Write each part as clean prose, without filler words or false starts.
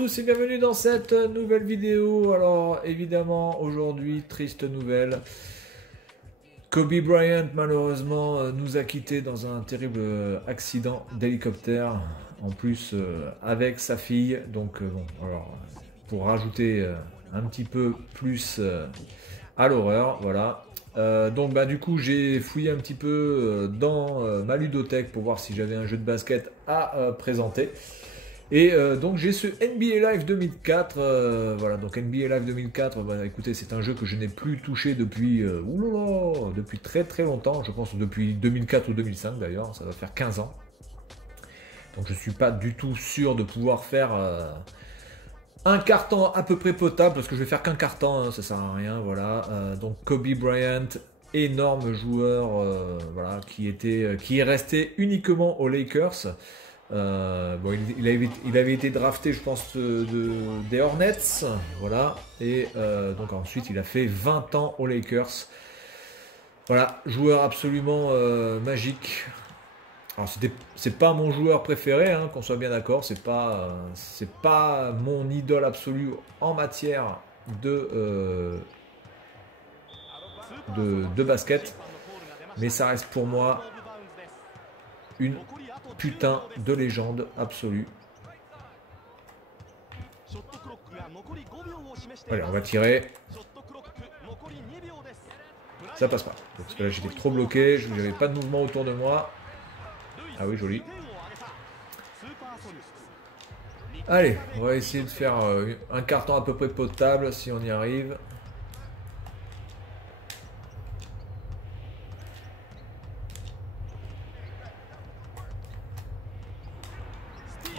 tous et bienvenue dans cette nouvelle vidéo. Alors évidemment aujourd'hui, triste nouvelle. Kobe Bryant malheureusement nous a quittés dans un terrible accident d'hélicoptère. En plus avec sa fille. Donc bon, alors pour rajouter un petit peu plus à l'horreur, voilà. Donc bah du coup j'ai fouillé un petit peu dans ma ludothèque pour voir si j'avais un jeu de basket à présenter. Et donc j'ai ce NBA Live 2004, voilà, donc NBA Live 2004, bah, écoutez, c'est un jeu que je n'ai plus touché depuis, depuis très très longtemps, je pense depuis 2004 ou 2005 d'ailleurs, ça va faire 15 ans. Donc je ne suis pas du tout sûr de pouvoir faire un carton à peu près potable, parce que je vais faire qu'un carton, hein, ça sert à rien, voilà. Donc Kobe Bryant, énorme joueur, voilà, qui est resté uniquement aux Lakers. Bon, il avait été drafté, je pense, des Hornets, voilà, et donc ensuite il a fait 20 ans aux Lakers. Voilà, joueur absolument magique. Alors c'est pas mon joueur préféré, hein, qu'on soit bien d'accord, c'est pas mon idole absolue en matière de basket, mais ça reste pour moi une putain de légende absolue. Allez, on va tirer. Ça passe pas. Parce que là, j'étais trop bloqué. Je n'avais pas de mouvement autour de moi. Ah oui, joli. Allez, on va essayer de faire un carton à peu près potable si on y arrive.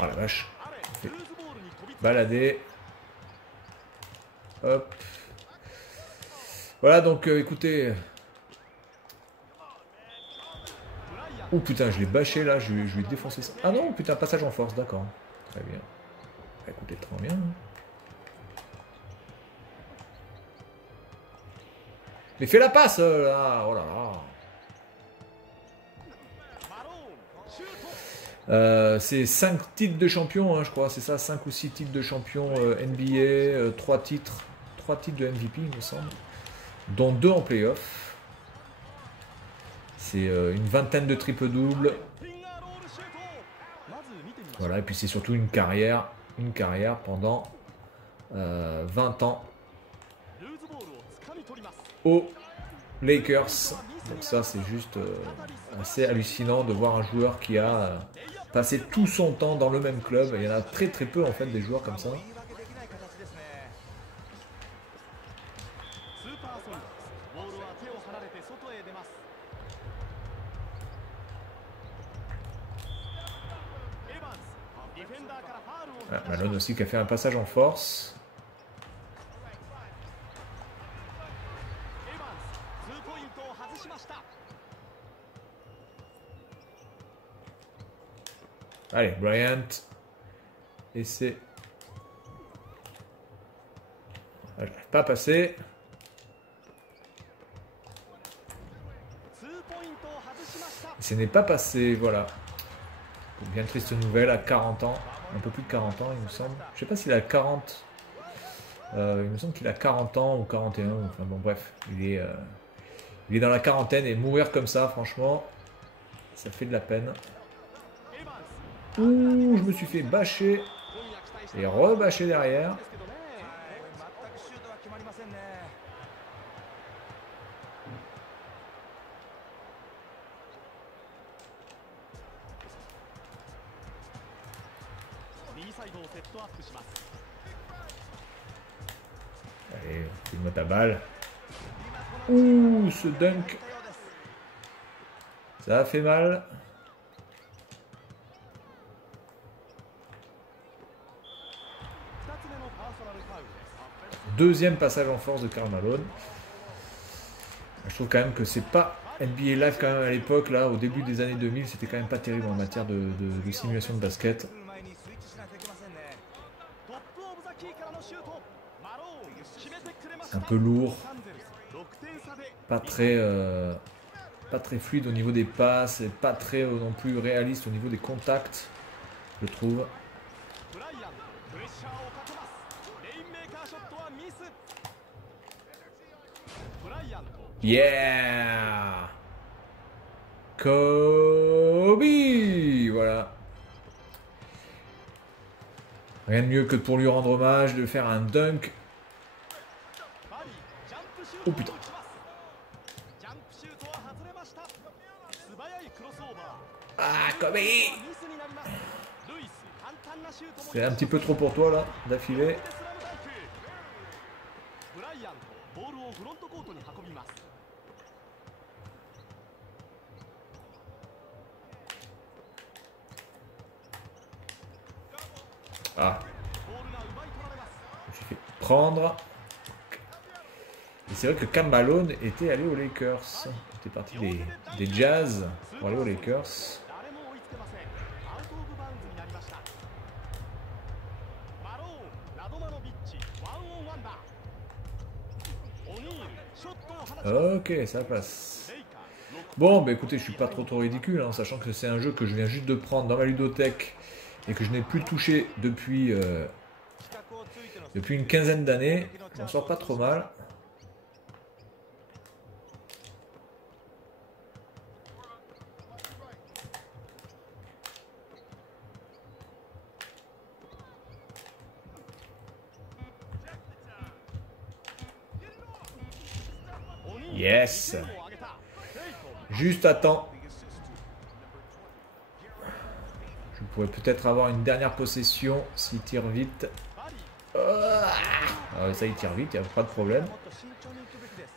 Oh la vache. On fait balader. Hop. Voilà, donc écoutez. Oh putain, je l'ai bâché là, je vais défoncer ça. Ah non, putain, passage en force, d'accord. Très bien. Écoutez, très bien. Mais fais la passe là. Oh là là. C'est 5 titres de champion, hein, je crois, c'est ça, 5 ou 6 titres de champion NBA, 3 titres de MVP, il me semble, dont 2 en playoff. C'est une vingtaine de triple-doubles. Voilà, et puis c'est surtout une carrière pendant 20 ans aux Lakers. Donc ça, c'est juste assez hallucinant de voir un joueur qui a passé tout son temps dans le même club. Il y en a très très peu en fait des joueurs comme ça. Ah, Malone aussi qui a fait un passage en force. Allez, Bryant. Et c'est... Pas passé. Ce n'est pas passé, voilà. Bien triste nouvelle, à 40 ans. Un peu plus de 40 ans, il me semble. Je sais pas s'il a 40. Il me semble qu'il a 40 ans ou 41. Enfin bon, bref. Il est dans la quarantaine et mourir comme ça, franchement, ça fait de la peine. Ouh, je me suis fait bâcher. Et rebâcher derrière. Allez, file-moi ta balle. Ouh, ce dunk. Ça a fait mal. Deuxième passage en force de Karl Malone. Je trouve quand même que c'est pas NBA Live quand même à l'époque, là, au début des années 2000, c'était quand même pas terrible en matière de simulation de basket. C'est un peu lourd. Pas très fluide au niveau des passes, et pas très non plus réaliste au niveau des contacts, je trouve. Yeah! Kobe! Voilà. Rien de mieux que pour lui rendre hommage, de faire un dunk. Oh putain. Ah, Kobe! C'est un petit peu trop pour toi là, d'affilée. Ah. Je me suis fait prendre. Et c'est vrai que Cam Malone était allé aux Lakers. Il était parti des Jazz pour aller aux Lakers. Ok, ça passe. Bon, bah écoutez, je suis pas trop ridicule, hein, sachant que c'est un jeu que je viens juste de prendre dans ma ludothèque et que je n'ai plus touché depuis une quinzaine d'années. Je m'en sors pas trop mal. Yes. Juste à temps. Je pourrais peut-être avoir une dernière possession s'il tire vite. Ah, ça, il tire vite, il n'y a pas de problème.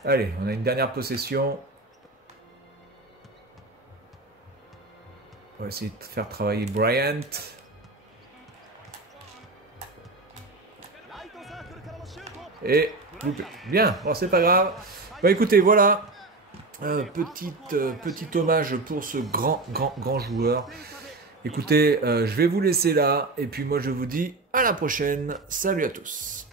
Allez, on a une dernière possession. On va essayer de faire travailler Bryant. Et loupé. Bien, bon, c'est pas grave. Bah écoutez, voilà. Petit hommage pour ce grand joueur. Écoutez, je vais vous laisser là. Et puis moi, je vous dis à la prochaine. Salut à tous.